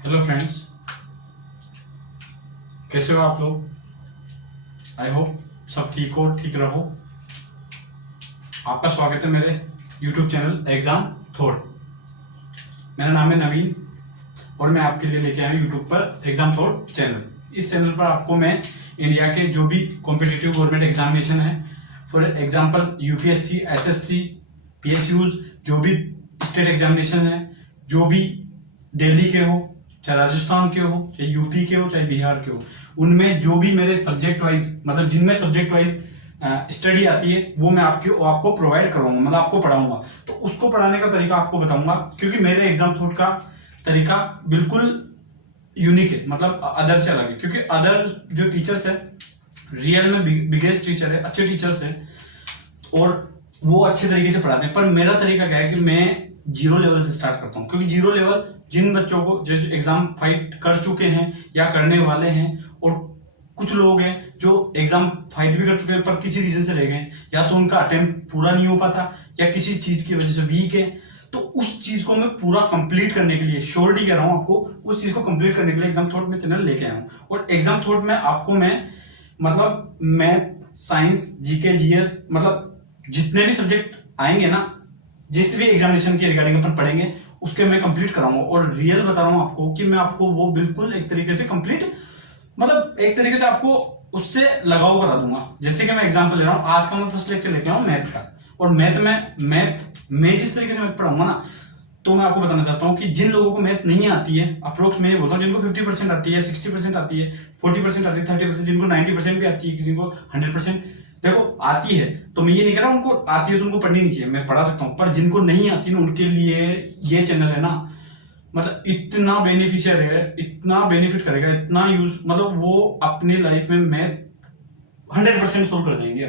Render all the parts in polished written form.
Hello friends, कैसे हो आप लोग। आई होप सब ठीक हो, ठीक रहो। आपका स्वागत है मेरे यूट्यूब चैनल एग्जाम थॉट। मेरा नाम है नवीन और मैं आपके लिए लेके आया हूँ यूट्यूब पर एग्जाम थॉट चैनल। इस चैनल पर आपको मैं इंडिया के जो भी कॉम्पिटिटिव गवर्नमेंट एग्जामिनेशन है, for example UPSC, SSC, PSUs, जो भी स्टेट एग्जामिनेशन है, जो भी दिल्ली के हो, चाहे राजस्थान के हो, चाहे यूपी के हो, चाहे बिहार के हो, उनमें जो भी मेरे सब्जेक्ट वाइज, मतलब जिनमें सब्जेक्ट वाइज स्टडी आती है, वो मैं आपको प्रोवाइड करवाऊंगा, मतलब आपको पढ़ाऊंगा। तो उसको पढ़ाने का तरीका आपको बताऊंगा, क्योंकि मेरे एग्जाम थॉट का तरीका बिल्कुल यूनिक है, मतलब अदर से अलग है। क्योंकि अदर जो टीचर्स है रियल में बिगेस्ट टीचर है, अच्छे टीचर्स है और वो अच्छे तरीके से पढ़ाते हैं। पर मेरा तरीका क्या है कि मैं जीरो लेवल से स्टार्ट करता हूँ, क्योंकि जीरो लेवल जिन बच्चों को जो एग्जाम फाइट कर चुके हैं या करने वाले हैं, और कुछ लोग हैं जो एग्जाम फाइट भी कर चुके हैं पर किसी रीजन से रह गए, या तो उनका अटेम्प्ट पूरा नहीं हो पाता या किसी चीज की वजह से वीक है, तो उस चीज को मैं पूरा कंप्लीट करने के लिए, श्योरिटी कह रहा हूं आपको, उस चीज को कंप्लीट करने के लिए एग्जाम थॉट में चैनल लेके आया हूं। और एग्जाम थॉट में आपको मैं मतलब मैथ, साइंस, जीके, जीएस, मतलब जितने भी सब्जेक्ट आएंगे ना, जिस भी एग्जामिनेशन की रिगार्डिंग अपन पढ़ेंगे, उसके मैं कंप्लीट कराऊंगा। और रियल बता रहा हूं आपको कि मैं आपको वो बिल्कुल एक तरीके से कंप्लीट, मतलब एक तरीके से आपको उससे लगाव करा दूंगा। जैसे कि मैं एग्जांपल ले रहा हूं, आज का मैं फर्स्ट लेक्चर लेके आऊं मैथ का, और मैथ में जिस तरीके से मैथ पढ़ाऊंगा ना, तो मैं आपको बताना चाहता हूं कि जिन लोगों को मैथ नहीं आती है, अप्रोक्स मैं ये बोलता हूं, जिनको 50% आती है, 60% आती है, 40% आती है, 30%, जिनको 90% भी आती है, किसी को 100% देखो आती है, तो मैं ये नहीं कह रहा उनको आती है तो उनको पढ़नी नहीं चाहिए, मैं पढ़ा सकता हूँ। पर जिनको नहीं आती ना, उनके लिए ये चैनल है ना, मतलब इतना बेनिफिशियल है, इतना बेनिफिट करेगा, इतना यूज, मतलब वो अपनी लाइफ में मैथ 100% सोल्व कर देंगे।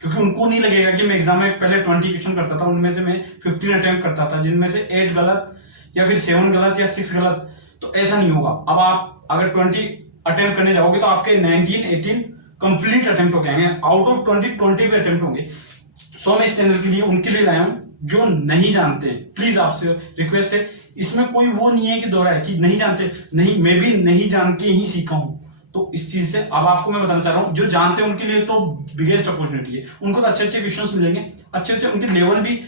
क्योंकि उनको नहीं लगेगा कि मैं एग्जाम में पहले 20 क्वेश्चन करता था, उनमें से मैं 15 अटेम्प्ट करता था, जिनमें से 8 गलत या फिर 7 गलत या 6 गलत। तो ऐसा नहीं होगा। अब आप अगर 20 अटेम्प्ट करने जाओगे तो आपके 19, 18 कंप्लीट अटेम्प्ट हो जाएंगे, आउट ऑफ 20 भी अटेम्प्ट होंगे। सो मैं इस चैनल के लिए उनके लिए लाया हूं जो नहीं जानते। प्लीज आपसे रिक्वेस्ट है, इसमें कोई वो नहीं है कि दोहरा है कि नहीं जानते, नहीं, मैं भी नहीं जान के ही सीखा हूं। तो इस चीज से अब आपको मैं बताना चाह रहा हूं, जो जानते हैं उनके लिए तो बिगेस्ट अपॉर्चुनिटी है, उनको तो अच्छे अच्छे क्वेश्चंस मिलेंगे, अच्छे अच्छे उनकी लेवल भी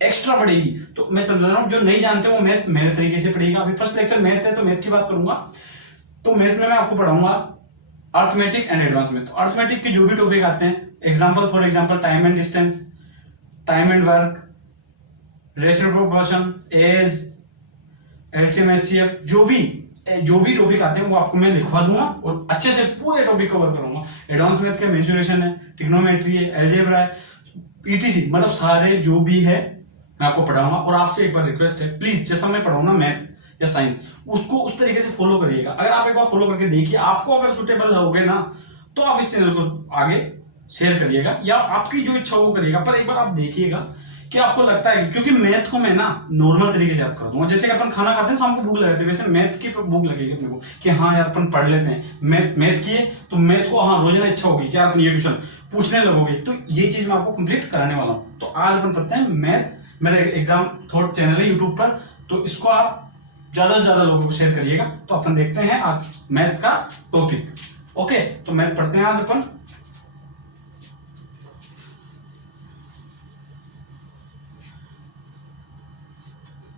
एक्स्ट्रा बढ़ेगी। तो मैं समझ रहा हूं, जो नहीं जानते वो मैथ मेरे तरीके से पढ़ेगा। अभी फर्स्ट लेक्चर मैथ है तो मैथ की बात करूंगा। तो मैथ में मैं आपको पढ़ाऊंगा arithmetic and advance math. Arithmetic के जो भी टॉपिक आते हैं, example for example time and distance, time and work, ratio proportion, age, LCM, HCF, जो भी टॉपिक आते हैं वो आपको मैं लिखवा दूंगा और अच्छे से पूरे टॉपिक कवर करूंगा। एडवांस मैथ का मेंसुरेशन है, ट्रिग्नोमेट्री है, अलजेब्रा है, ईटीसी, मतलब सारे जो भी है मैं आपको पढ़ाऊंगा। और आपसे एक बार रिक्वेस्ट है, प्लीज जैसा मैं पढ़ाऊंगा मैथ या साइंस, उसको उस तरीके से फॉलो करिएगा। अगर आप एक बार फॉलो करके देखिए, आपको अगर सुटेबल होगे ना, तो आप इस चैनल को आगे शेयर करिएगा या आपकी जो इच्छा वो करिएगा। पर एक बार आप देखिएगा कि आपको लगता है, क्योंकि मैथ को मैं ना नॉर्मल तरीके से याद कर दूंगा। जैसे कि अपन खाना खाते हैं तो हमको भूख लगती है, वैसे मैथ की भूख लगेगी अपने को कि हाँ यार अपन पढ़ लेते हैं, मैथ की है तो मैथ को हाँ रोजाना इच्छा होगी कि यार अपन ये क्वेश्चन पूछने लगोगे। तो ये चीज मैं आपको कंप्लीट कराने वाला हूँ। तो आज अपन पढ़ते हैं मैथ। मेरा एग्जाम थॉट चैनल है यूट्यूब पर, तो इसको आप ज्यादा से ज्यादा लोगों को शेयर करिएगा। तो अपन देखते हैं आज मैथ का टॉपिक। ओके, तो मैथ पढ़ते हैं आज अपन।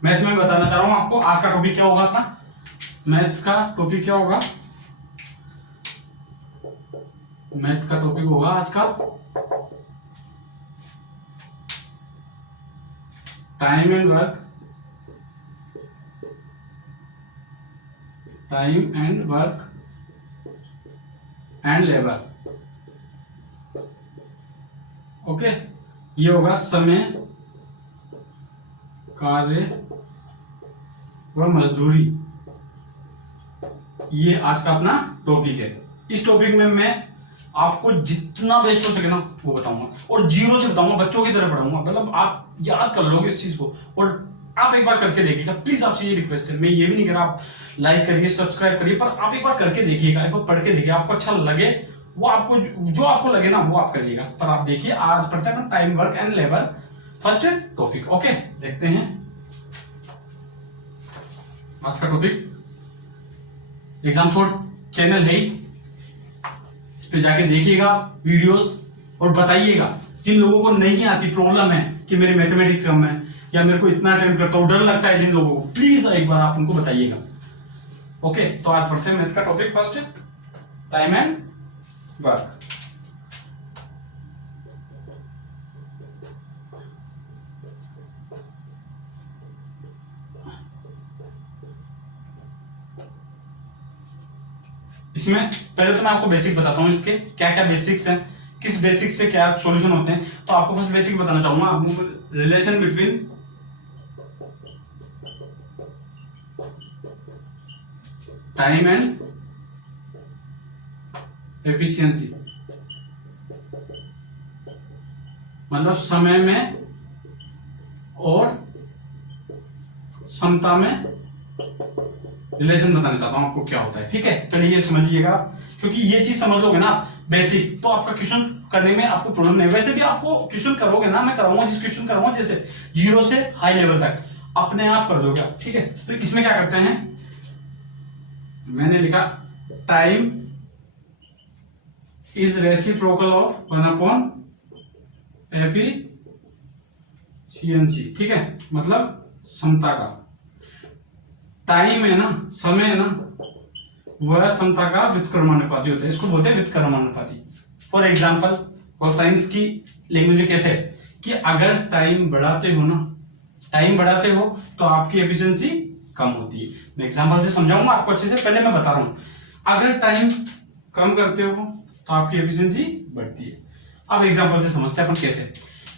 मैथ में बताना चाह रहा हूं आपको आज का टॉपिक क्या होगा अपना। मैथ का टॉपिक क्या होगा? मैथ का टॉपिक होगा आज का time and work, time and work and labour. Okay, ये होगा समय, कार्य व मजदूरी। ये आज का अपना टॉपिक है। इस टॉपिक में मैं आपको जितना बेस्ट हो सके ना वो बताऊंगा, और जीरो से बताऊंगा, बच्चों की तरह पढ़ाऊंगा। मतलब आप याद कर लोगे इस चीज को, और आप एक बार करके देखिएगा। प्लीज आपसे ये रिक्वेस्ट है, मैं ये भी नहीं कह रहा आप लाइक करिए, सब्सक्राइब करिए, पर आप एक बार करके देखिएगा, एक बार पढ़ के देखिए, आपको अच्छा लगे वो आपको जो आपको लगे ना वो आप करिएगा। पर आप देखिए आज पढ़ते हैं time, work and labour, first topic. Okay, देखते हैं आज का टॉपिक एग्जाम थोड़ चैनल है ही, इस पे जाके देखिएगा वीडियोस और बताइएगा। जिन लोगों को नहीं आती, प्रॉब्लम है कि मेरे मैथमेटिक्स कम है या मेरे को इतना अटेम्प्ट करता हूँ, डर लगता है जिन लोगों को, प्लीज एक बार आप उनको बताइएगा। ओके, तो आज पढ़ते हैं मैथ का topic first, time and work. इसमें पहले तो मैं आपको बेसिक बताता हूँ, इसके क्या क्या बेसिक्स हैं, किस बेसिक से क्या सॉल्यूशन होते हैं। तो आपको फर्स्ट बेसिक बताना चाहूंगा आपको, relation between time and efficiency, मतलब समय में और क्षमता में रिलेशन बताना चाहता हूं आपको क्या होता है। ठीक है, चलिए ये समझिएगा, क्योंकि ये चीज समझ लोगे ना बेसिक, तो आपका क्वेश्चन करने में आपको प्रॉब्लम नहीं। वैसे भी आपको क्वेश्चन करोगे ना, मैं कराऊंगा जिस क्वेश्चन कराऊंगा, जैसे 0 से हाई लेवल तक अपने आप कर दोगे आप। ठीक है, तो इसमें क्या करते हैं, मैंने लिखा टाइम इज रेसिप्रोकल ऑफ 1/एफिशिएंसी। ठीक है, मतलब क्षमता का, टाइम है ना, समय है ना, वह क्षमता का व्युत्क्रमानुपाती होता है, इसको बोलते हैं व्युत्क्रमानुपाती। फॉर एग्जांपल, और साइंस की लैंग्वेज में कैसे है कि अगर टाइम बढ़ाते हो ना, टाइम बढ़ाते हो तो आपकी एफिशिएंसी कम होती है। मैं एग्जांपल से समझाऊंगा आपको अच्छे से, पहले मैं बता रहा हूं, अगर टाइम कम करते हो तो आपकी एफिशिएंसी बढ़ती है। अब एग्जांपल से समझते हैं अपन कैसे,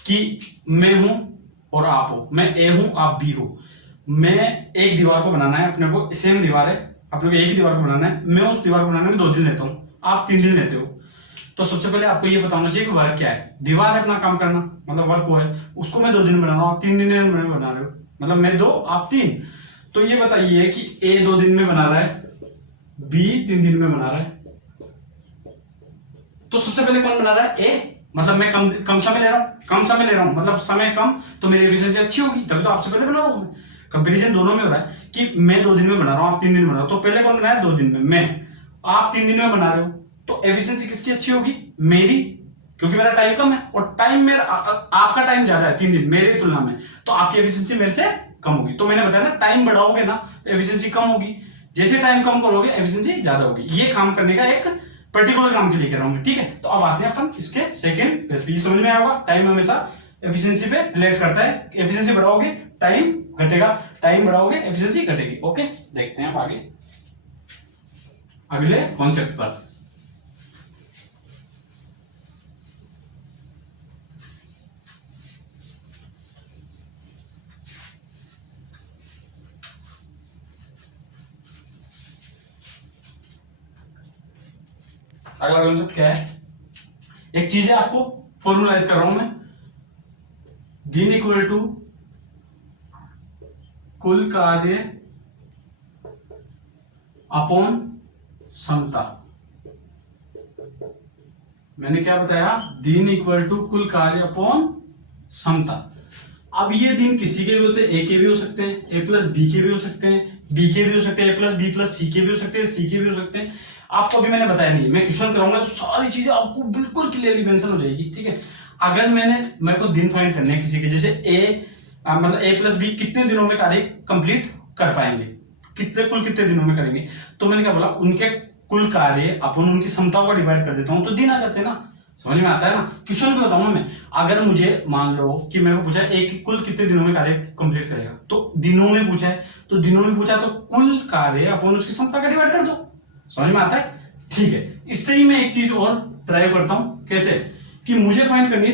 कि मैं हूं और आप हो, मैं ए हूं आप बी हो, मैं एक दीवार को बनाना है अपने को, सेम दीवार है अपने को, एक ही दीवार को बनाना है, मैं उस दीवार को बनाने में 2 दिन लेता हूं, आप 3 दिन लेते हो। तो सबसे पहले आपको ये बताना चाहिए कि वर्क क्या है। दीवार है अपना काम करना, मतलब वर्क वो है, उसको मैं 2 दिन बना रहा हूं, आप 3 दिन में बना रहे हो, मतलब मैं 2 आप 3। तो ये बताइए कि ए 2 दिन में बना रहा है, बी 3 दिन में बना रहा है, तो सबसे पहले कौन बना रहा है, ए। मतलब मैं कम समय ले रहा हूं, मतलब समय कम, तो मेरी एफिशिएंसी अच्छी होगी, तभी तो आपसे पहले बना रहा हूं। कंपैरिजन दोनों में हो रहा है कि मैं 2 दिन में बना रहा हूं, आप 3 दिन में बना रहे हो, तो पहले कौन बनाया 2 दिन में, मैं, आप 3 दिन में बना रहे हो, तो एफिशिएंसी किसकी अच्छी होगी, मेरी, क्योंकि मेरा टाइम कम है, और टाइम मेरा आपका टाइम ज्यादा है 3 दिन मेरी तुलना में, तो आपकी एफिशिएंसी मेरे से कम होगी। तो मैंने बताया ना, टाइम बढ़ाओगे ना एफिशिएंसी कम होगी, जैसे टाइम कम करोगे एफिशिएंसी ज्यादा होगी। ये काम करने का एक पर्टिकुलर काम के लिए कह रहा हूं, ठीक है। तो अब आते हैं अपन इसके सेकंड रेसिपी, समझ में आया होगा, टाइम हमेशा एफिशिएंसी पे रिलेट करता है, एफिशिएंसी बढ़ाओगे टाइम घटेगा, टाइम बढ़ाओगे एफिशिएंसी घटेगी। ओके, देखते हैं आगे अगले कॉन्सेप्ट पर। अगला कॉन्सेप्ट क्या है, एक चीज है, आपको फॉर्मुलाइज कर रहा हूं मैं, दिन इक्वल टू कुल कार्य अपॉन क्षमता। मैंने क्या बताया, दिन इक्वल टू कुल कार्य अपॉन क्षमता। अब ये दिन किसी के भी होते हैं, ए के भी हो सकते हैं, ए प्लस बी के भी हो सकते हैं, बी के भी हो सकते हैं, ए प्लस बी प्लस सी के भी हो सकते हैं, सी के भी हो सकते हैं। आपको अभी मैंने बताया नहीं, मैं क्वेश्चन कराऊंगा तो सारी चीजें आपको बिल्कुल क्लियरली मेंशन हो जाएगी। ठीक है, अगर मेरे को दिन फाइंड करने हैं किसी के, जैसे ए मतलब ए प्लस बी कितने दिनों में कार्य कंप्लीट कर पाएंगे, कितने दिनों में करेंगे, तो मैंने क्या बोला, उनके कुल कार्य अपन उनकी क्षमताओं का डिवाइड कर देता हूं तो दिन आ जाते हैं ना, समझ में आता है ना। क्वेश्चन भी बताऊंगा मैं, अगर मुझे मान लो कि मेरे को पूछा है एक कुल कितने दिनों में कार्य कंप्लीट करेगा, तो दिनों में पूछा है, तो दिनों में पूछा तो कुल कार्य अपन उसकी क्षमता का डिवाइड कर दो, समझ में आता है। ठीक है, इससे ही मैं एक चीज और ट्राई करता हूं, कैसे, कि मुझे फाइंड करनी है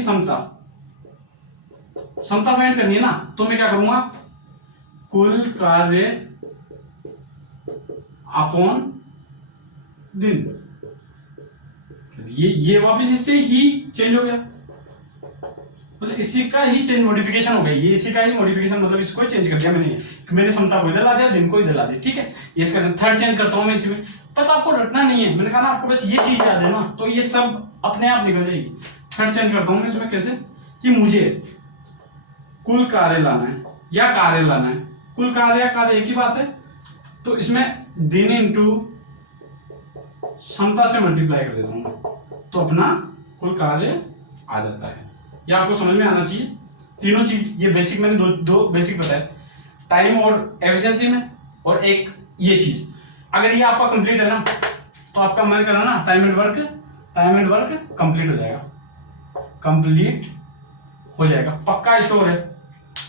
क्षमता फाइंड करनी है ना, तो मैं क्या करूंगा, कुल कार्य अपॉन दिन, ये वापस इससे ही चेंज हो गया, मतलब इसी का ही चेंज मॉडिफिकेशन हो गई, ये इसी का ही मॉडिफिकेशन, मतलब इसको चेंज कर दिया मैंने, मैंने क्षमता को इधर ला दिया, दिन को इधर ला दिया। ठीक है, ये इसका थर्ड चेंज करता हूं मैं इसी में, बस आपको रटना नहीं है, मैंने कहा ना आपको बस ये चीज याद है ना, तो ये सब अपने आप निकल जाएगी। थर्ड चेंज करता हूं मैं इसमें, कैसे, कि मुझे कुल कार्य लाना है या कार्य लाना है, कुल कार्य या कार्य एक ही बात है, तो इसमें दिन इंटू समता से मल्टीप्लाई कर देता हूँ तो अपना कुल कार्य आ जाता है। ये आपको समझ में आना चाहिए। तीनों चीज, ये बेसिक मैंने दो बेसिक बताया, टाइम और एफिशिएंसी में, और एक ये चीज। अगर ये आपका कंप्लीट है ना तो आपका मन करना ना टाइम एंड वर्क कंप्लीट हो जाएगा, पक्का श्योर है।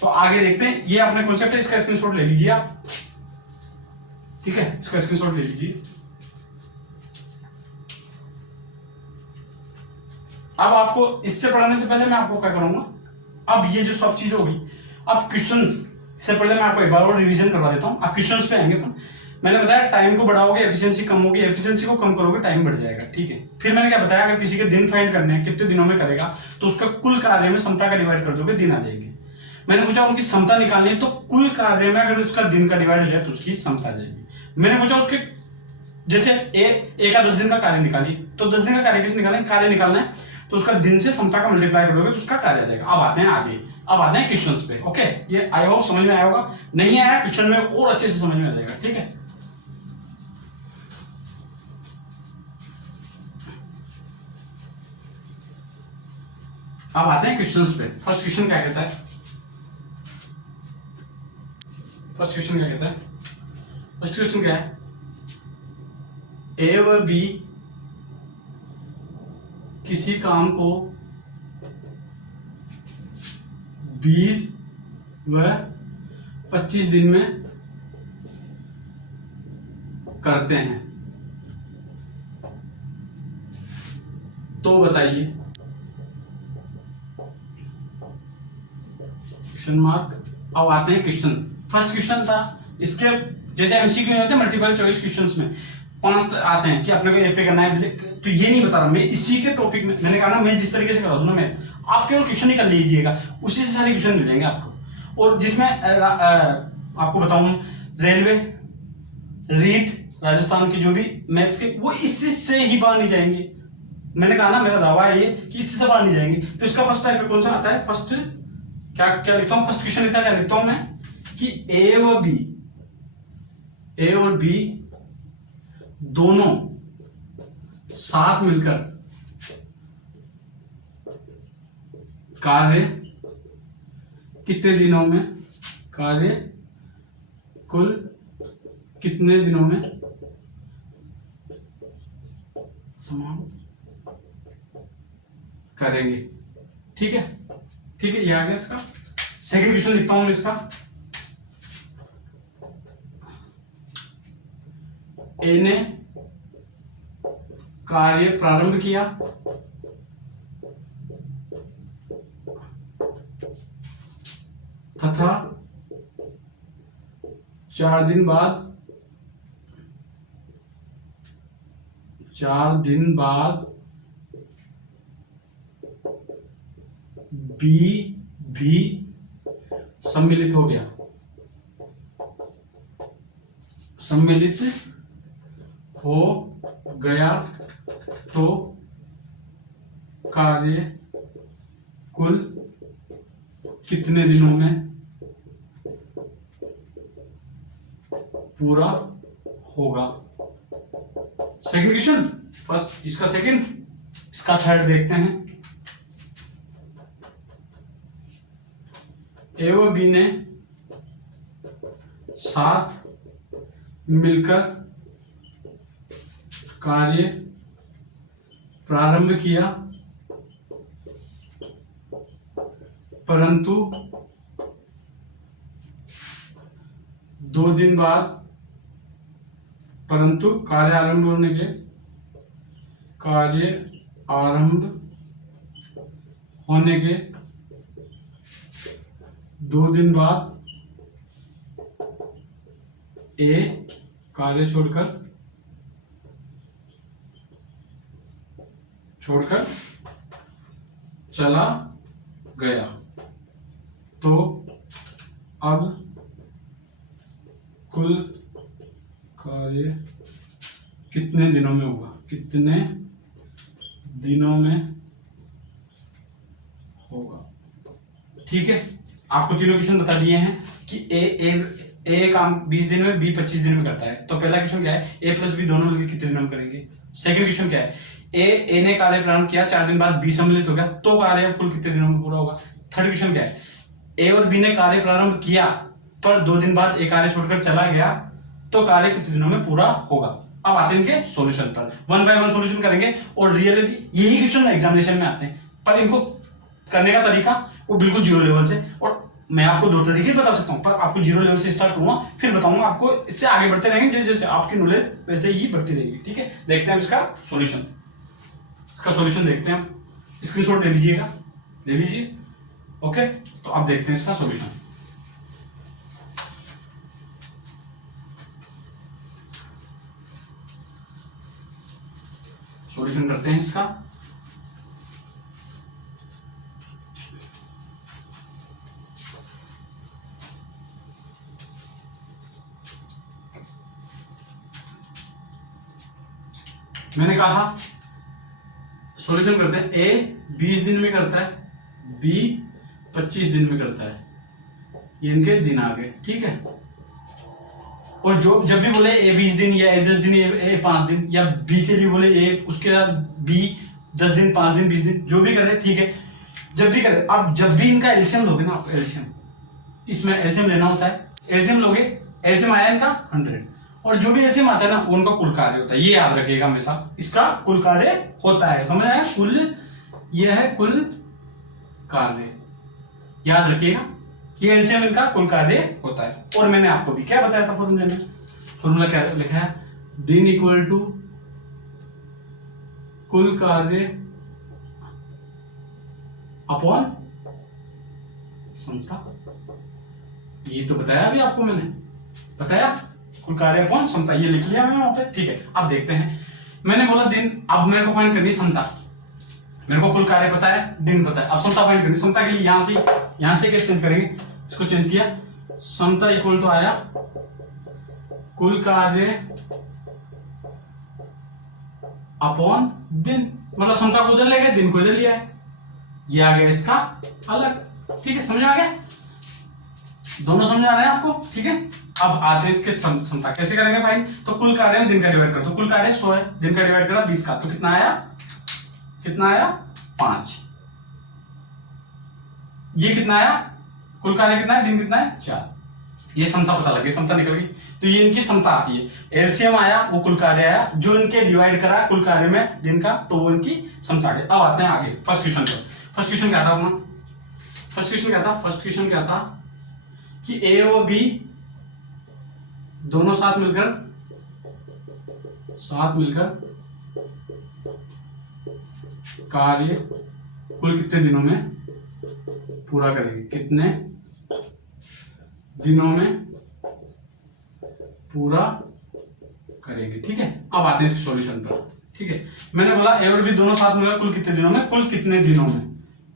तो आगे देखते हैं, ये अपने कॉन्सेप्ट है, इसका स्क्रीनशॉट ले लीजिए आप, ठीक है, इसका स्क्रीनशॉट ले लीजिए। अब आपको इससे पढ़ने से पहले मैं आपको क्या करूंगा, अब ये जो सब चीज हो गई, अब क्वेश्चन से पहले मैं आपको एक बार और रिवीजन करवा देता हूं। अब क्वेश्चंस पे आएंगे अपन। मैंने बताया टाइम को बढ़ाओगे एफिशिएंसी कम होगी, एफिशिएंसी को कम करोगे टाइम बढ़ जाएगा, ठीक है। फिर मैंने क्या बताया, अगर किसी के दिन फाइंड करने हैं कितने दिनों में करेगा, तो उसका कुल कार्य में समता का डिवाइड कर दोगे, दिन आ जाएगी। मैंने पूछा उनकी समता निकालनी है, तो कुल कार्य में अगर उसका दिन का डिवाइड हो जाए तो उसकी समता आ जाएगी। मैंने पूछा उसके जैसे एक या 10 दिन का कार्य निकाली, तो 10 दिन का कार्य किस निकालेंगे, कार्य निकालना है तो उसका दिन से समता का मल्टीप्लाई कर दोगे तो उसका कार्य आ जाएगा। अब आते हैं आगे, अब आते हैं क्वेश्चंस पे। ओके, ये आई होप समझ में आया होगा, नहीं आया क्वेश्चन में और अच्छे से समझ में आ जाएगा, ठीक है। अब आते हैं क्वेश्चंस पे। फर्स्ट क्वेश्चन क्या कहता है, फर्स्ट क्वेश्चन क्या है, ए व बी किसी काम को 20 व 25 दिन में करते हैं, तो बताइए, क्वेश्चन मार्क। अब आते हैं क्वेश्चन। फर्स्ट क्वेश्चन था, इसके जैसे एमसीक्यू होते हैं मल्टीपल चॉइस क्वेश्चंस में 5 आते हैं कि अपने को ए पे करना है, तो ये नहीं बता रहा मैं, इसी के टॉपिक में मैंने कहा ना, मैं जिस तरीके से करा दूं ना, मैं आप केवल क्वेश्चन ही कर लीजिएगा, उसी से सारे क्वेश्चन मिल जाएंगे आपको। और जिसमें आपको बताऊं, रेलवे, रीट, राजस्थान के जो भी मैथ्स के, वो इसी से ही बाहर नहीं जाएंगे। मैंने कहा ना, मेरा दावा है ये कि इससे बाहर नहीं जाएंगे। तो इसका फर्स्ट टाइप कौन सा आता है, फर्स्ट क्या लिखता हूं, फर्स्ट क्वेश्चन क्या लिखता हूं मैं, कि ए और बी दोनों साथ मिलकर कार्य कितने दिनों में, कार्य कुल कितने दिनों में समान करेंगे, ठीक है, ठीक है, ये आ गया इसका। सेकंड क्वेश्चन लिखता हूं इसका, ए ने कार्य प्रारंभ किया तथा 4 दिन बाद बी भी सम्मिलित हो गया, तो कार्य कुल कितने दिनों में पूरा होगा। सेकंड क्वेश्चन, फर्स्ट इसका सेकंड, इसका थर्ड देखते हैं। ए व बी ने साथ मिलकर कार्य प्रारंभ किया, परंतु 2 दिन बाद, परंतु कार्य आरंभ होने के 2 दिन बाद ए कार्य छोड़कर चला गया, तो अब कुल कार्य कितने दिनों में होगा, कितने दिनों में होगा, ठीक है। आपको तीनों क्वेश्चन बता दिए हैं कि ए काम 20 दिन में, बी 25 दिन में करता है। तो पहला क्वेश्चन क्या है, ए प्लस बी दोनों मिलकर कितने दिनों में करेंगे, सेकंड क्वेश्चन क्या है, ए ने कार्य प्रारंभ किया, 4 दिन बाद बी सम्मिलित हो गया, तो कार्य कुल कितने दिनों में पूरा होगा। थर्ड क्वेश्चन क्या है, ए और बी ने कार्य प्रारंभ किया पर 2 दिन बाद ए कार्य छोड़कर चला गया, तो कार्य कितने दिनों में पूरा होगा। अब आते हैं इनके सॉल्यूशन पर, 1 बाय 1 सॉल्यूशन करेंगे और रियलिटी यही क्वेश्चन एग्जामिनेशन में आते हैं, पर इनको करने का तरीका वो बिल्कुल जीरो लेवल से, और मैं आपको 2 तरीके बता सकता हूं, पर आपको जीरो लेवल से स्टार्ट करूंगा, फिर बताऊंगा आपको, इससे आगे बढ़ते रहेंगे, जैसे जैसे आपकी नॉलेज वैसे ही बढ़ती रहेगी। ठीक है, देखते हैं इसका सॉल्यूशन। इसका सॉल्यूशन देखते हैं, स्क्रीनशॉट ले लीजिएगा, ले लीजिए। ओके, तो अब देखते हैं इसका सॉल्यूशन। सॉल्यूशन करते हैं इसका। मैंने कहा सॉल्यूशन करते हैं, ए 20 दिन में करता है, बी 25 दिन में करता है, ये इनके दिन आ गए। ठीक है, और जो जब भी बोले ए 20 दिन या ए 10 दिन या ए 5 दिन, या बी के लिए बोले ए, उसके बाद बी 10 दिन 5 दिन 20 दिन, जो भी करे ठीक है, जब भी करे। अब जब भी इनका एलसीएम लोगे ना, आपको एलसीएम, इसमें एलसीएम लेना होता है, एलसीएम लोगे, एलसीएम आया इनका 100, और जो भी एलसीएम आता है ना वो उनका कुल कार्य होता है, ये याद रखिएगा हमेशा, इसका कुल कार्य होता है, समझ आया, कुल, ये है कुल कार्य, याद रखिएगा, ये एलसीएम इनका कुल कार्य होता है। और मैंने आपको भी क्या बताया था फॉर्मूले में, फॉर्मूला क्या लिखा है, दिन इक्वल टू कुल कार्य अपॉन क्षमता, ये तो बताया अभी आपको मैंने, बताया कुल कार्य अपॉन क्षमता, ये लिख लिया मैंने वहां पे। ठीक है, अब देखते हैं, मैंने बोला दिन, अब मेरे को फाइंड करनी है क्षमता, मेरे को कुल कार्य पता है, दिन पता है, अब क्षमता फाइंड करनी। क्षमता के लिए यहां से क्या चेंज करेंगे, इसको चेंज किया, क्षमता इक्वल तो आया कुल कार्य अपॉन दिन, मतलब क्षमता को उधर ले गए, दिन को इधर लिया है, ये आ गया इसका अलग। ठीक है, समझ आ गया, दोनों समझ आ रहे हैं आपको। ठीक है, अब आते हैं इसके क्षमता कैसे करेंगे फाइन, तो कुल कार्य में दिन का डिवाइड कर दो, कुल कार्य 100 है, दिन का डिवाइड करा 20 का, तो कितना आया, कितना आया 5, ये कितना आया, कुल कार्य कितना है, दिन कितना है 4, ये क्षमता पता लगी, क्षमता निकल गई, तो ये इनकी क्षमता आती है। एलसीएम आया, वो कुल कार्य आया, जो इनके डिवाइड करा कुल कार्य में दिन का, तो वो इनकी क्षमता आ गई। अब आते हैं आगे फर्स्ट क्वेश्चन पर। फर्स्ट क्वेश्चन क्या था अपना, फर्स्ट क्वेश्चन क्या था, फर्स्ट क्वेश्चन क्या था कि ए और बी दोनों साथ मिलकर कार्य कुल कितने दिनों में पूरा करेंगे, कितने दिनों में पूरा करेंगे। ठीक है, अब आते हैं इसके सॉल्यूशन पर। ठीक है, मैंने बोला ए और बी दोनों साथ मिलकर कुल कितने दिनों में, कुल कितने दिनों में,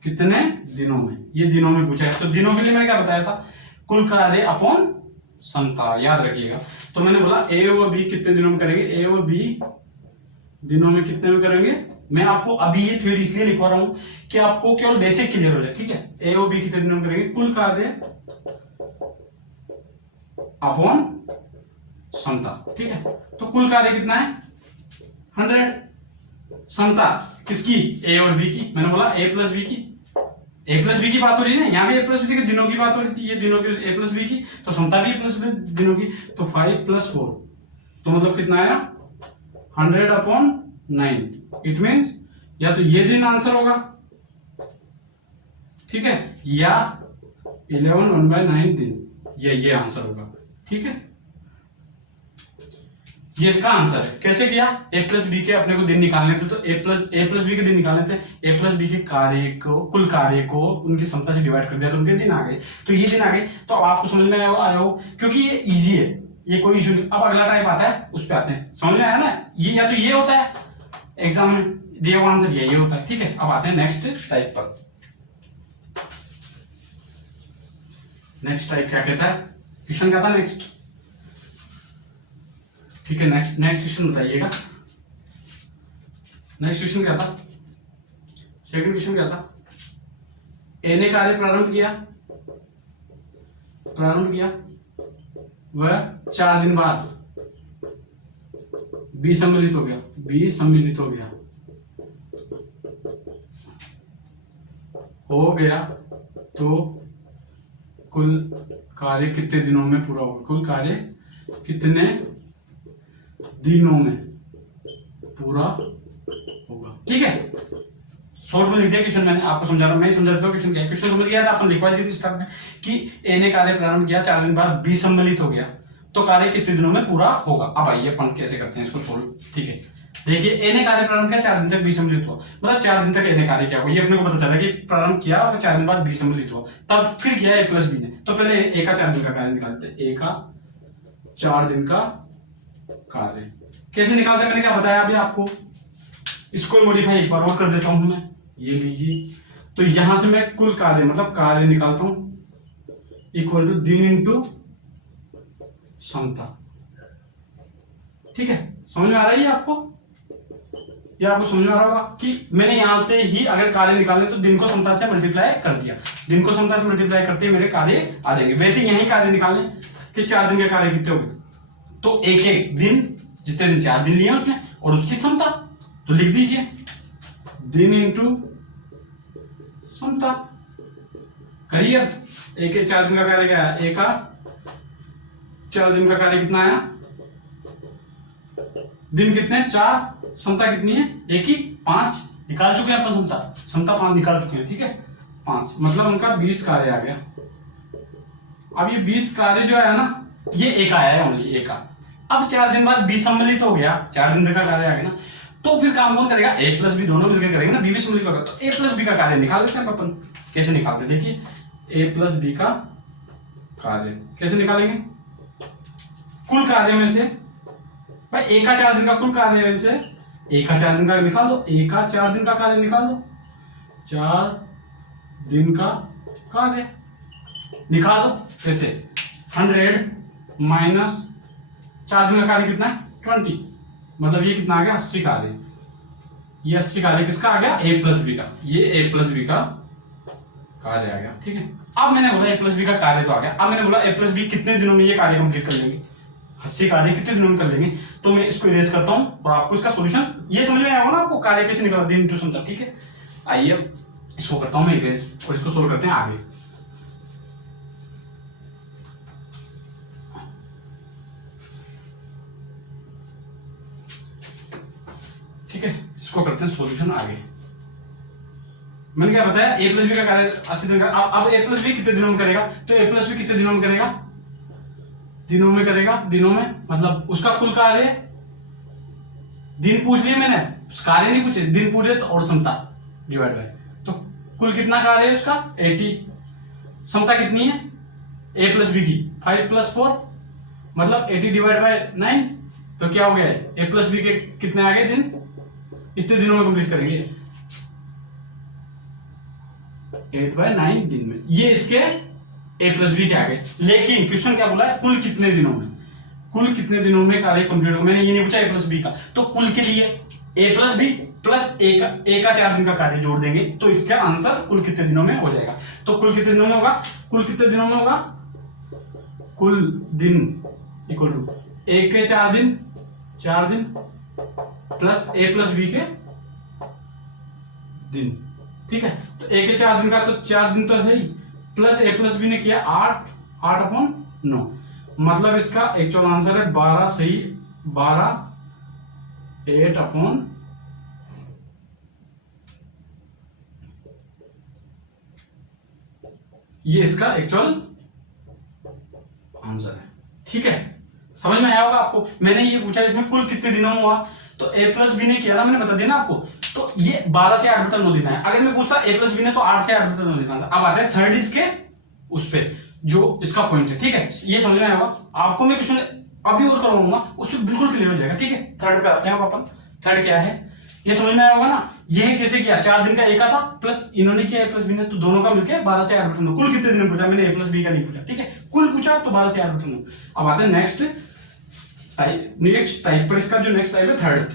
कितने दिनों में, ये दिनों में पूछा है, तो दिनों के लिए मैंने क्या बताया था, कुल कार्य अपॉन क्षमता, याद रखिएगा। तो मैंने बोला ए और बी कितने दिनों में करेंगे, ए और बी दिनों में कितने में करेंगे, मैं आपको अभी ये थ्योरी इसलिए लिखवा रहा हूं कि आपको केवल बेसिक क्लियर हो जाए। ठीक है, ए और बी कितने दिनों में करेंगे, कुल कार्य अपॉन क्षमता। ठीक है, तो कुल कार्य कितना है 100, क्षमता किसकी, ए और बी की, मैंने बोला ए प्लस बी की, ए प्लस बी की बात हो रही है ना, यहाँ भी ए प्लस बी की दिनों की बात हो रही थी, ये दिनों की ए प्लस बी की, तो क्षमता भी ए प्लस दिनों की, तो 5 + 4, तो मतलब कितना आया 100 अपॉन 9, इट मीन्स या तो ये दिन आंसर होगा, ठीक है, या 11 1/9 दिन, या ये आंसर होगा। ठीक है, ये इसका आंसर है। कैसे किया, ए प्लस बी के अपने को दिन निकालने थे, तो ए प्लस बी के दिन निकालने थे, ए प्लस बी के कार्य को, कुल कार्य को उनकी क्षमता से डिवाइड कर दिया, तो उनके दिन आ गए, तो ये दिन आ गए। तो अब आपको समझ में आया हो, क्योंकि ये इजी है, ये कोई इशू नहीं। अब अगला टाइप आता है, उस पर आते हैं, समझ में आया ना, ये या तो ये होता है एग्जाम में दिया हुआ आंसर, ये होता है। ठीक है, अब आते हैं नेक्स्ट टाइप पर। नेक्स्ट टाइप क्या कहता है, क्वेश्चन क्या था नेक्स्ट, ठीक है, नेक्स्ट क्वेश्चन बताइएगा, नेक्स्ट क्वेश्चन क्या था, सेकंड क्वेश्चन क्या था, ए ने कार्य प्रारंभ किया, वह 4 दिन बाद बी सम्मिलित हो गया, बी सम्मिलित हो गया, हो गया तो कुल कार्य कितने दिनों में पूरा होगा, कुल कार्य कितने दिनों में पूरा होगा। ठीक है, शॉर्ट में लिख दिया क्वेश्चन, मैंने आपको समझा रहा, मैं समझा रहा हूँ क्वेश्चन क्या है। क्वेश्चन समझ गया था, अपन लिखवा दी थी स्टार्ट में कि ए ने कार्य प्रारंभ किया, 4 दिन बाद बी सम्मिलित हो गया तो कार्य कितने दिनों में पूरा होगा। अब आइए अपन कैसे करते हैं इसको सोल्व। ठीक है, देखिए ए ने कार्य प्रारंभ किया, 4 दिन तक बी सम्मिलित हुआ, मतलब 4 दिन तक ए ने कार्य किया, ये अपने को पता चला कि प्रारंभ किया और 4 दिन बाद बी सम्मिलित हुआ, तब फिर किया ए प्लस बी ने। तो पहले ए का 4 दिन का कार्य निकालते हैं, ए का 4 दिन का कार्य कैसे निकालते हैं, मैंने क्या बताया अभी आपको, इसको मॉडिफाई एक बार और कर देता हूं मैं, ये लीजिए। तो यहां से मैं कुल कार्य मतलब कार्य निकालता हूं इक्वल टू दिन इंटू क्षमता। ठीक है, समझ में आ रहा है आपको, ये आपको समझ में आ रहा होगा कि मैंने यहां से ही अगर कार्य निकालने तो दिन को क्षमता से मल्टीप्लाई कर दिया, दिन को क्षमता से मल्टीप्लाई करते ही मेरे कार्य आ जाएंगे। वैसे यही कार्य निकालने कि 4 दिन के कार्य कितने हो गए, तो एक एक दिन जितने दिन 4 दिन लिए उसने और उसकी क्षमता, तो लिख दीजिए दिन इंटू क्षमता। करिए, एक 4 दिन का कार्य क्या है, एक का 4 दिन का कार्य कितना आया, दिन कितने 4, क्षमता कितनी है एक ही 5, निकाल चुके हैं अपन क्षमता, क्षमता 5 निकाल चुके हैं। ठीक है, 5 मतलब उनका 20 कार्य आ गया। अब ये 20 कार्य जो है ना, ये एक आया है ओनली, एक का। अब 4 दिन बाद बी सम्मिलित हो गया, 4 दिन का कार्य आ गया ना, तो फिर काम कौन करेगा, ए प्लस बी दोनों मिलकर करेंगे ना, बी भी सम्मिलित होगा, तो ए प्लस बी का कार्य निकाल देते हैं अपन। कैसे निकालते, देखिए ए प्लस बी का कार्य कैसे निकालेंगे, कुल कार्य में से भाई ए का 4 दिन का कुल कार्य में से ए का 4 दिन का निकाल दो, ए का 4 दिन का कार्य निकाल दो, 4 दिन का कार्य निकाल दो। कैसे, 100 माइनस 4 दिन का कार्य कितना है 20, मतलब ये कितना आ गया 80 कार्य, ये 80 कार्य किसका आ गया, ए प्लस बी का, ये ए प्लस बी का कार्य आ गया। ठीक है, अब मैंने बोला ए प्लस बी का कार्य तो आ गया, अब मैंने बोला ए प्लस बी कितने दिनों में ये कार्य कंप्लीट कर लेंगे, 80 कार्य कितने दिनों में कर लेंगे। तो मैं इसको इरेज करता हूं और आपको इसका सॉल्यूशन ये समझ में आया होगा ना आपको, कार्य कैसे निकाला दिन इंटू क्षमता। ठीक है, आइए इसको करता हूं मैं इरेज और इसको सोल्व करते हैं आगे। ठीक है, इसको करते हैं सॉल्यूशन आगे। मैंने क्या बताया, ए प्लस बी का कार्य 80 दिन का, अब ए प्लस बी कितने दिनों में करेगा, तो ए प्लस बी कितने दिनों में करेगा, दिनों में करेगा, दिनों में मतलब उसका कुल कार्य, दिन पूछ लिया मैंने, कार्य नहीं पूछे, दिन पूछे तो और क्षमता डिवाइड बाय, तो कुल कितना कार्य है उसका 80, क्षमता कितनी है ए प्लस बी की 5 + 4 मतलब 80 डिवाइड बाय 9, तो क्या हो गया है ए प्लस बी के कितने आ गए दिन, इतने दिनों में कंप्लीट करेंगे 8/9 दिन में, ये इसके ए प्लस बी के आ गए। लेकिन क्वेश्चन क्या बोला है, कुल कितने दिनों में, कुल कितने दिनों में कार्य कंप्लीट होगा, मैंने ये नहीं पूछा ए प्लस बी का, तो कुल के लिए ए प्लस बी प्लस ए का 4 दिन का कार्य जोड़ देंगे तो इसका आंसर कुल कितने दिनों में हो जाएगा। तो कुल कितने दिनों में होगा, कुल कितने दिनों में होगा, कुल दिन इक्वल टू ए के 4 दिन प्लस ए प्लस बी के दिन। ठीक है, तो ए के 4 दिन का तो 4 दिन तो है ही, प्लस ए प्लस बी ने किया 8/9, मतलब इसका एक्चुअल आंसर है 12 सही 12 8/, ये इसका एक्चुअल आंसर है। ठीक है, समझ में आया होगा आपको। मैंने ये पूछा इसमें कुल कितने दिनों में हुआ, तो ए प्लस बी ने किया था, मैंने बता दिया ना आपको, तो ये 12 से 8/9 देना है। अगर मैं पूछता ए प्लस बी ने तो 8 से 8/9 देना था। अब आते हैं थर्ड इसके उस पे जो इसका पॉइंट है। ठीक है, ये समझ में आया होगा आपको। मैं क्वेश्चन अभी और करवाऊंगा, उस पर बिल्कुल क्लियर हो जाएगा। ठीक है, थर्ड पे आते हैं अपन। थर्ड क्या है ये समझ में आया होगा ना। ये कैसे किया, 4 दिन का ए का था प्लस इन्होंने किया ए प्लस बी ने, तो दोनों का मिलकर 12 से 8/9। कुल कितने दिन में पूछा, मैंने ए प्लस बी का नहीं पूछा। ठीक है, कुल पूछा तो 12 से 8/9। अब आते हैं नेक्स्ट टाइप पर। इसका जो नेक्स्ट टाइप है थर्ड,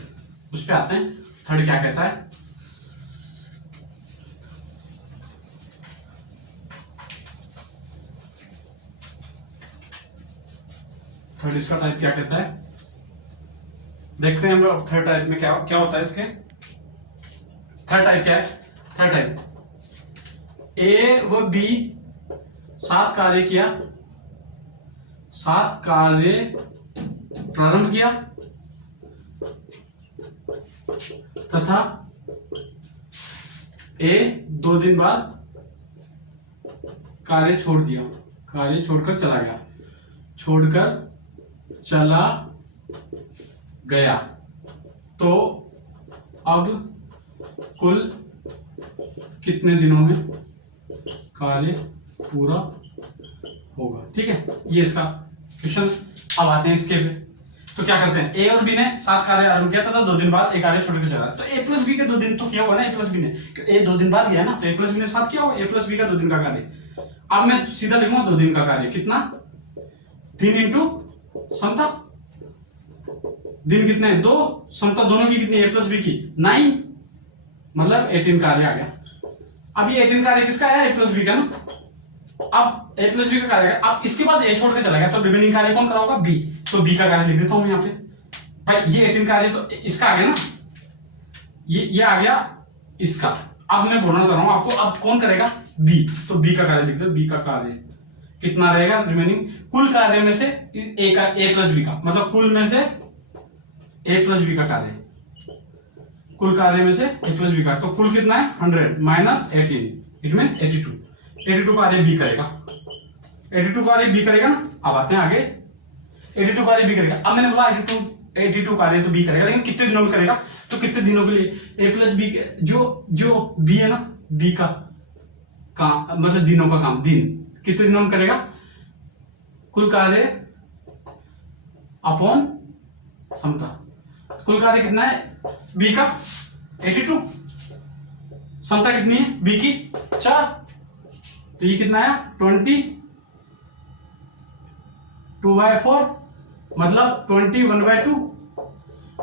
उस पे आते हैं। थर्ड क्या कहता है, थर्ड इसका टाइप क्या कहता है, देखते हैं हम लोग थर्ड टाइप में क्या क्या होता है इसके। थर्ड टाइप क्या है? थर्ड टाइप ए व बी 7 कार्य किया, 7 कार्य प्रारंभ किया तथा ए 2 दिन बाद कार्य छोड़ दिया, कार्य छोड़कर चला गया, छोड़कर चला गया। तो अब कुल कितने दिनों में कार्य पूरा होगा? ठीक है, ये इसका क्वेश्चन। अब आते हैं इसके पे। तो क्या करते हैं, ए और बी ने 7 कार्य आरंभ किया था, 2 दिन बाद एक कार्य छोड़कर चला। तो ए प्लस बी के 2 दिन तो किया हुआ ना, ए प्लस बी ने, ए 2 दिन बाद गया ना, तो ए प्लस बी ने 7 किया होगा, ए प्लस बी का 2 दिन का कार्य। अब मैं सीधा लिखूंगा 2 दिन का कार्य कितना, 3 इंटू समता, दिन कितने हैं 2, समता दोनों की कितनी, ए प्लस बी की 9, मतलब 18 कार्य आ गया। अब ये 18 कार्य किसका है, ए प्लस बी का ना। अब ए प्लस बी का कार्य, अब इसके बाद ए छोड़ के चला गया, तो रिमेनिंग कार्य कौन कराओगा, बी। तो बी का कार्य लिख देता हूं मैं यहाँ पे। भाई ये 18 कार्य तो इसका आ गया ना, ये आ गया इसका। अब मैं बोलना चाह रहा हूं आपको, अब कौन करेगा, बी। तो बी का कार्य लिख दो, बी का कार्य कितना रहेगा रिमेनिंग, कुल कार्य में से ए का, ए प्लस बी का, मतलब कुल में से ए प्लस बी का कार्य, कुल कार्य में से ए प्लस बी का, तो कुल कितना है 100 माइनस 18, इट मींस 82 कार्य बी करेगा, 82 कार्य बी करेगा ना। अब आते हैं आगे, 82 कार्य बी करेगा। अब मैंने बोला 82 कार्य तो बी करेगा, लेकिन कितने दिनों में करेगा, तो कितने दिनों के लिए, ए प्लस बी जो बी है ना, बी का काम मतलब दिनों का काम, दिन कितने दिनों में करेगा, कुल कार्य अपॉन क्षमता। कुल कार्य कितना है बी का 82, क्षमता कितनी है बी की 4, तो ये कितना है 22/4, मतलब 21/2।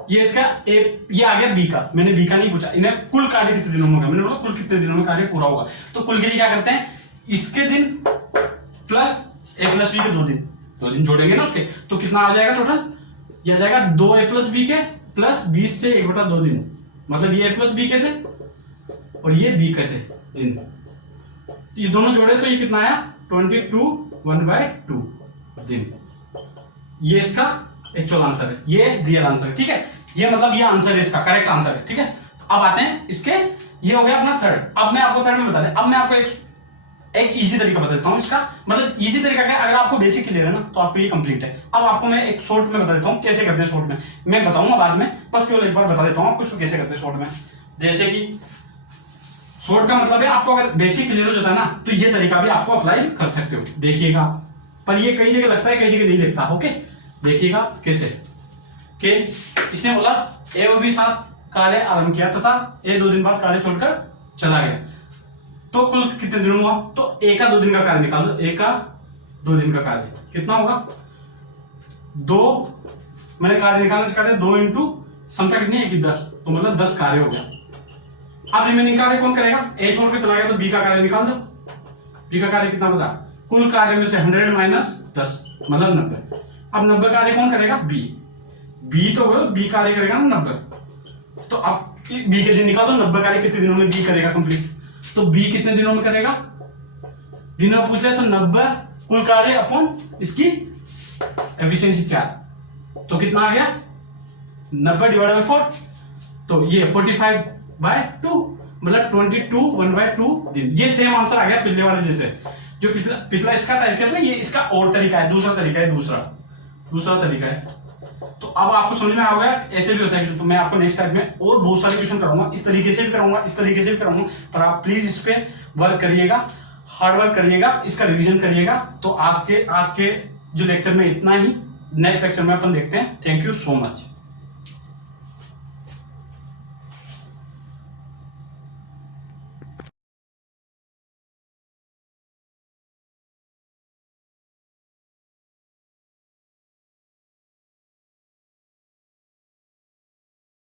ये इसका ये आ गया बी का। मैंने बी का नहीं पूछा, इन्हें कुल कार्य कितने दिनों में होगा, मैंने बोला कुल कितने दिनों में कार्य पूरा होगा। तो कुल के लिए क्या करते हैं, इसके दिन प्लस ए प्लस बी के 2 दिन जोड़ेंगे ना उसके, तो कितना आ जाएगा टोटल, ये आ जाएगा 2 ए प्लस बी के प्लस 20 से 1/2 दिन, मतलब ये ए प्लस बी के थे और ये बी के थे दिन, ये दोनों जोड़े तो ये कितना आया 22/1/2 दिन। ये इसका एक्चुअल आंसर है, ये रियल आंसर है। ठीक है, ये मतलब ये आंसर है, इसका करेक्ट आंसर है। ठीक है, तो अब आते हैं इसके, ये हो गया अपना थर्ड। अब मैं आपको थर्ड में बता दें, अब मैं आपको एक इजी तरीका बता देता हूं इसका, मतलब इजी तरीका क्या है, अगर आपको बेसिक क्लियर है ना तो आपको ये कंप्लीट है। अब आपको मैं एक शॉर्ट में बता देता हूं कैसे करते हैं, शॉर्ट में मैं बताऊंगा बाद में, बस केवल एक बार बता देता हूं आपको कैसे करते हैं शॉर्ट में। जैसे कि शॉर्ट का मतलब है, आपको अगर बेसिक क्लियर हो जाता है ना तो ये तरीका भी आपको अप्लाई कर सकते हो, देखिएगा। पर ये कई जगह लगता है, कई जगह नहीं लगता। ओके, देखिएगा कैसे कि इसने बोला ए और बी 7 कार्य आरंभ किया तथा ए 2 दिन बाद कार्य छोड़कर चला गया, तो कुल कितने दिन हुआ, तो ए का 2 दिन का कार्य निकाल दो, ए का 2 दिन का कार्य कितना होगा 2, मैंने कार्य निकालना सिखा दिया, 2 इंटू क्षमता कितनी है 10, तो मतलब 10 कार्य हो गया। अब रिमेनिंग कार्य कौन करेगा, ए छोड़ के चला गया तो बी का कार्य निकाल दो, बी का कार्य कितना बता, कुल कार्य में से 100 माइनस 10 मतलब 90। अब 90 कार्य कौन करेगा, बी तो बी कार्य करेगा ना 90, तो अब बी के दिन निकाल दो, 90 कार्य कितने दिनों में बी करेगा कंप्लीट, तो बी कितने दिनों में करेगा, दिनों में पूछ रहे तो 90 कुल कार्य अपॉन इसकी एफिशिएंसी 4, तो कितना आ गया 90 डिवाइड बाय 4, तो ये 45/2 मतलब 22/1/2 दिन। ये सेम आंसर आ गया पिछले वाले जैसे, जो पिछला इसका टाइप किया था, ये इसका और तरीका है, दूसरा तरीका है, दूसरा तरीका है। तो अब आपको समझ में आ गया ऐसे भी होता है। तो मैं आपको नेक्स्ट टाइम में और बहुत सारे क्वेश्चन कराऊंगा, इस तरीके से भी कराऊंगा, इस तरीके से भी कराऊंगा, पर आप प्लीज इस पे वर्क करिएगा, हार्ड वर्क करिएगा, इसका रिवीजन करिएगा। तो आज के जो लेक्चर में इतना ही, नेक्स्ट लेक्चर में अपन देखते हैं। Thank you so much.